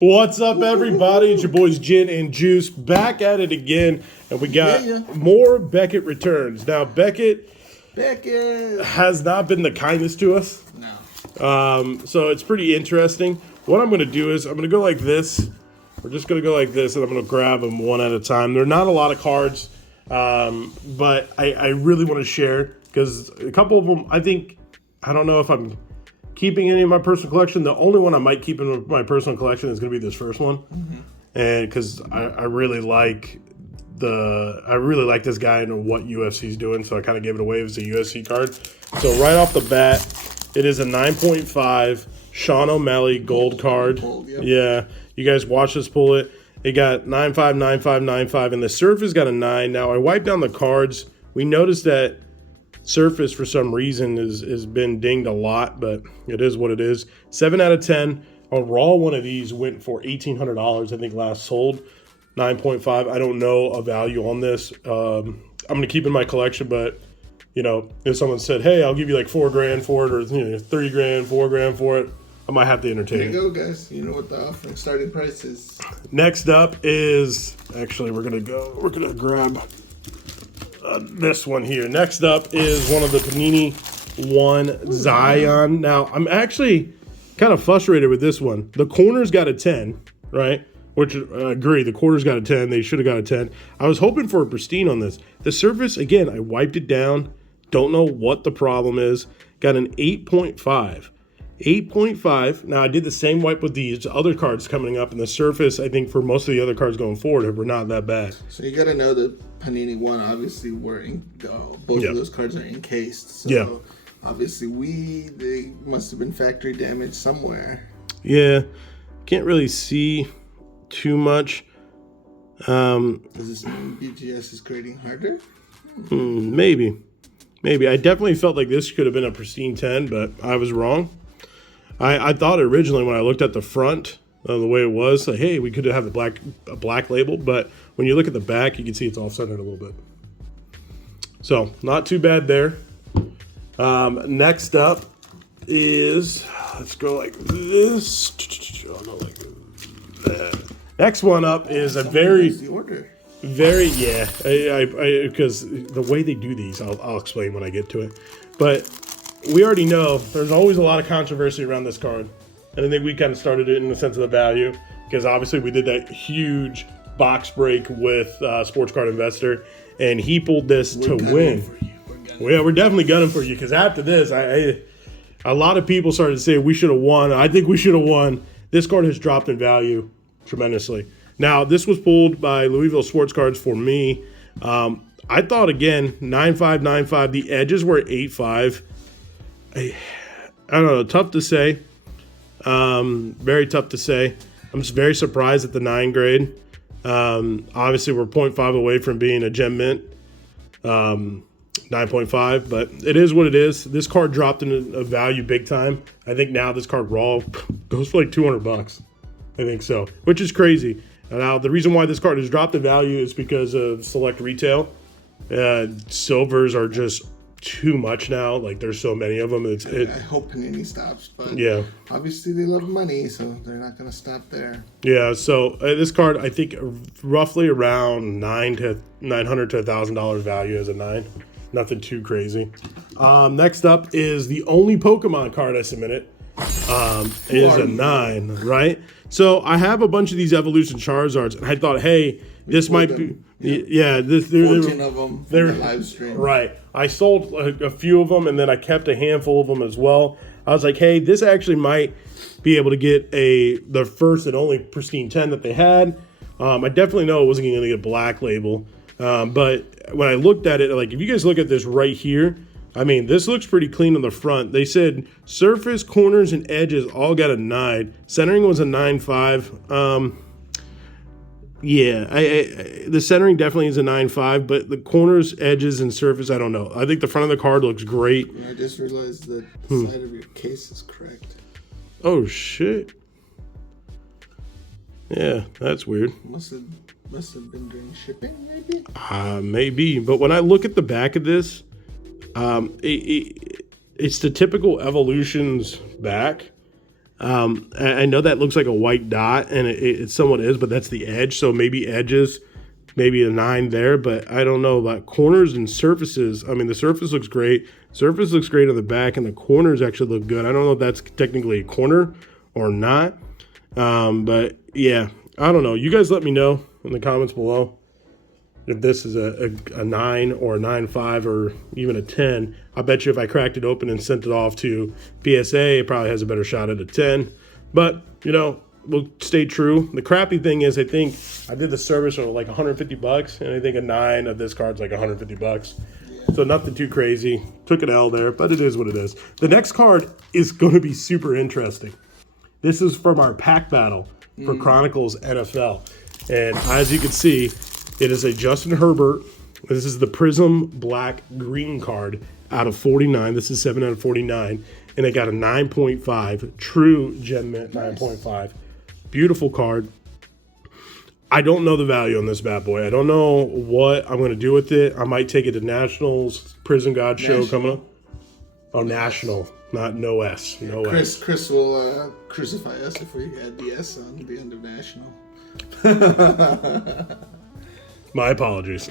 What's up, everybody? It's your boys Gin and Juice back at it again, and we got more Beckett returns. Now, Beckett has not been the kindest to us. No. So it's pretty interesting. What I'm going to do is I'm going to go like this. We're just going to go like this, and I'm going to grab them one at a time. They're not a lot of cards, but I really want to share because a couple of them, I don't know if I'm keeping any of my personal collection. The only one I might keep in my personal collection is going to be this first one, and because I really like this guy and what UFC's doing, so I kind of gave it away as a UFC card. So right off the bat, it is a 9.5 Sean O'Malley gold card. Yeah, you guys watch us pull it. It got 9.5, 9.5, 9.5, and the surface got a 9. Now I wiped down the cards. We noticed that surface for some reason has been dinged a lot, but it is what it is. 7 out of 10. A raw one of these went for $1,800, I think, last sold. 9.5. I don't know a value on this. I'm going to keep in my collection, but you know, if someone said, hey, I'll give you like $4,000 for it, or $3,000, $4,000 for it, I might have to entertain it. There you go, guys. You know what the offering starting price is. Next up is, actually, we're going to grab this one here. Next up is one of the Panini 1 Zion. Now, I'm actually kind of frustrated with this one. The corner's got a 10, right? Which I agree. The quarter's got a 10. They should have got a 10. I was hoping for a pristine on this. The surface, again, I wiped it down. Don't know what the problem is. Got an 8.5. 8.5. Now, I did the same wipe with these other cards coming up, and the surface, I think, for most of the other cards going forward, were not that bad. So you got to know that Panini 1, obviously, both of those cards are encased. So obviously, they must have been factory damaged somewhere. Yeah. Can't really see too much. Does this mean BGS is grading harder? Maybe. I definitely felt like this could have been a pristine 10, but I was wrong. I thought originally when I looked at the front, the way it was, like, hey, we could have a black label, but when you look at the back, you can see it's off-centered a little bit. So, not too bad there. Next up is, let's go like this. I'll go like that. Next one up is a very, because the way they do these, I'll explain when I get to it. But we already know there's always a lot of controversy around this card. And I think we kind of started it in the sense of the value, because obviously we did that huge box break with Sports Card Investor, and he pulled this to win. We're definitely gunning for you, because after this, a lot of people started to say we should have won. I think we should have won. This card has dropped in value tremendously. Now, this was pulled by Louisville Sports Cards for me. I thought, again, 9.5, 9.5. The edges were 8.5. I don't know. Tough to say. Very tough to say. I'm just very surprised at the 9 grade. Obviously, we're 0.5 away from being a gem mint. 9.5, but it is what it is. This card dropped in a value big time. I think now this card raw goes for like $200. I think so, which is crazy. Now, the reason why this card has dropped in value is because of select retail. Silvers are just too much now. Like, there's so many of them. I hope Panini stops, but obviously they love money, so they're not going to stop there. Yeah, so this card, I think, roughly around $900 to $1,000 value as a 9. Nothing too crazy. Next up is the only Pokemon card I submitted. Is a 9, right? So I have a bunch of these Evolution Charizards, and I thought, hey, this might be, 14 of them from the live stream. Right. I sold a few of them, and then I kept a handful of them as well. I was like, hey, this actually might be able to get the first and only pristine 10 that they had. I definitely know it wasn't going to get a black label, but when I looked at it, like, if you guys look at this right here, I mean, this looks pretty clean on the front. They said surface, corners, and edges all got a 9. Centering was a 9.5. The centering definitely is a 9.5, but the corners, edges, and surface, I don't know. I think the front of the card looks great. I just realized that the side of your case is cracked. Oh, shit. Yeah, that's weird. Must have been during shipping, maybe? Maybe. But when I look at the back of this, it's the typical Evolutions back. I know that looks like a white dot, and it somewhat is, but that's the edge. So maybe edges, maybe a 9 there, but I don't know about corners and surfaces. I mean, the surface looks great. Surface looks great on the back, and the corners actually look good. I don't know if that's technically a corner or not, but yeah, I don't know. You guys let me know in the comments below if this is a 9 or a 9.5 or even a 10. I bet you if I cracked it open and sent it off to PSA, it probably has a better shot at a 10. But, you know, we'll stay true. The crappy thing is I think I did the service for like 150 bucks, and I think a 9 of this card's like 150 bucks. So nothing too crazy. Took an L there, but it is what it is. The next card is going to be super interesting. This is from our pack battle for Chronicles NFL. And as you can see, it is a Justin Herbert. This is the Prism Black Green card out of 49. This is 7 out of 49. And it got a 9.5. True Gem Mint 9.5. Beautiful card. I don't know the value on this bad boy. I don't know what I'm going to do with it. I might take it to Nationals, Prison God show coming up. Oh, National, not no S. No S. Chris will crucify us if we add the S on the end of National. My apologies.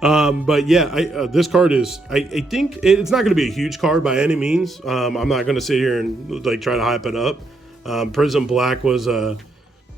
But yeah, this card is, I think it's not going to be a huge card by any means. I'm not going to sit here and like try to hype it up. Prism Black was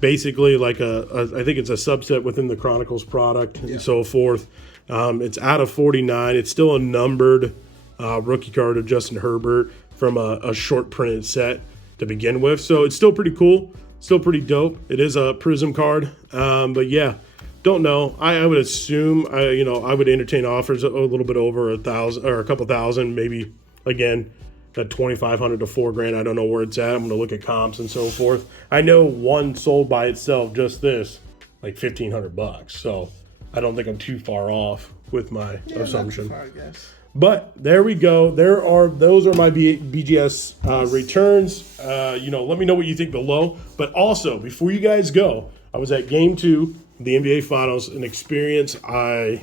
basically like I think it's a subset within the Chronicles product and so forth. It's out of 49. It's still a numbered rookie card of Justin Herbert from a short printed set to begin with. So it's still pretty cool. Still pretty dope. It is a Prism card. But yeah, don't know. I would assume, I would entertain offers a little bit over 1,000 or a couple thousand, maybe again, at 2,500 to $4,000. I don't know where it's at. I'm going to look at comps and so forth. I know one sold by itself, just this, like 1,500 bucks. So I don't think I'm too far off with my assumption. Not too far, I guess. But there we go. Those are my BGS returns. Let me know what you think below. But also, before you guys go, I was at Game 2 of the NBA Finals, an experience I'm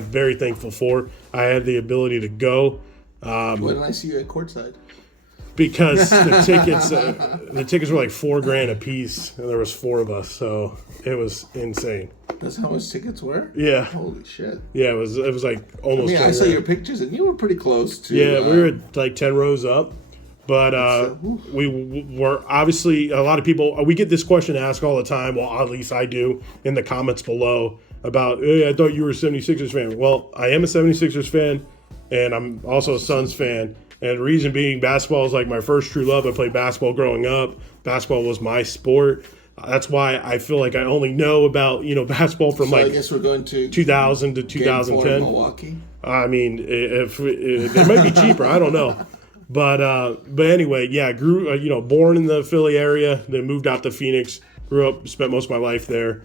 very thankful for. I had the ability to go. Why didn't I see you at courtside? Because the tickets were like $4,000 a piece, and there was 4 of us, so it was insane. That's how much tickets were? Yeah. Holy shit. Yeah, it was like almost. I saw your pictures, and you were pretty close to. Yeah, we were like 10 rows up, but we were obviously a lot of people. We get this question asked all the time. Well, at least I do in the comments below about. Hey, I thought you were a 76ers fan. Well, I am a 76ers fan, and I'm also a Suns fan. And the reason being, basketball is like my first true love. I played basketball growing up. Basketball was my sport. That's why I feel like I only know about basketball from I guess we're going to 2000 to 2010. Milwaukee. I mean, if it might be cheaper, I don't know. But anyway, yeah, grew born in the Philly area, then moved out to Phoenix. Grew up, spent most of my life there.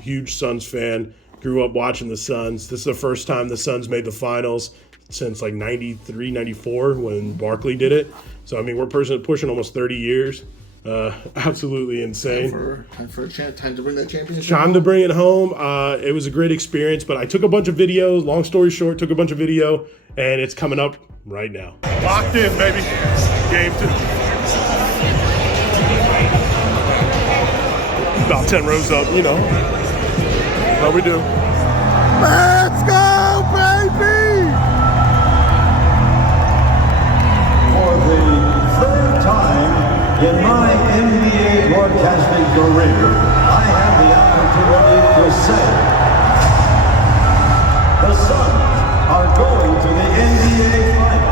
Huge Suns fan. Grew up watching the Suns. This is the first time the Suns made the finals since like 93, 94 when Barkley did it. So, I mean, we're pushing almost 30 years. Absolutely insane. Time to bring that championship Time to bring it home. It was a great experience, but I took a bunch of videos. Long story short, took a bunch of video, and it's coming up right now. Locked in, baby. Game 2. About 10 rows up, How we do? Let's go, baby! For the third time in my NBA broadcasting career, I have the opportunity to say the Suns are going to the NBA Finals.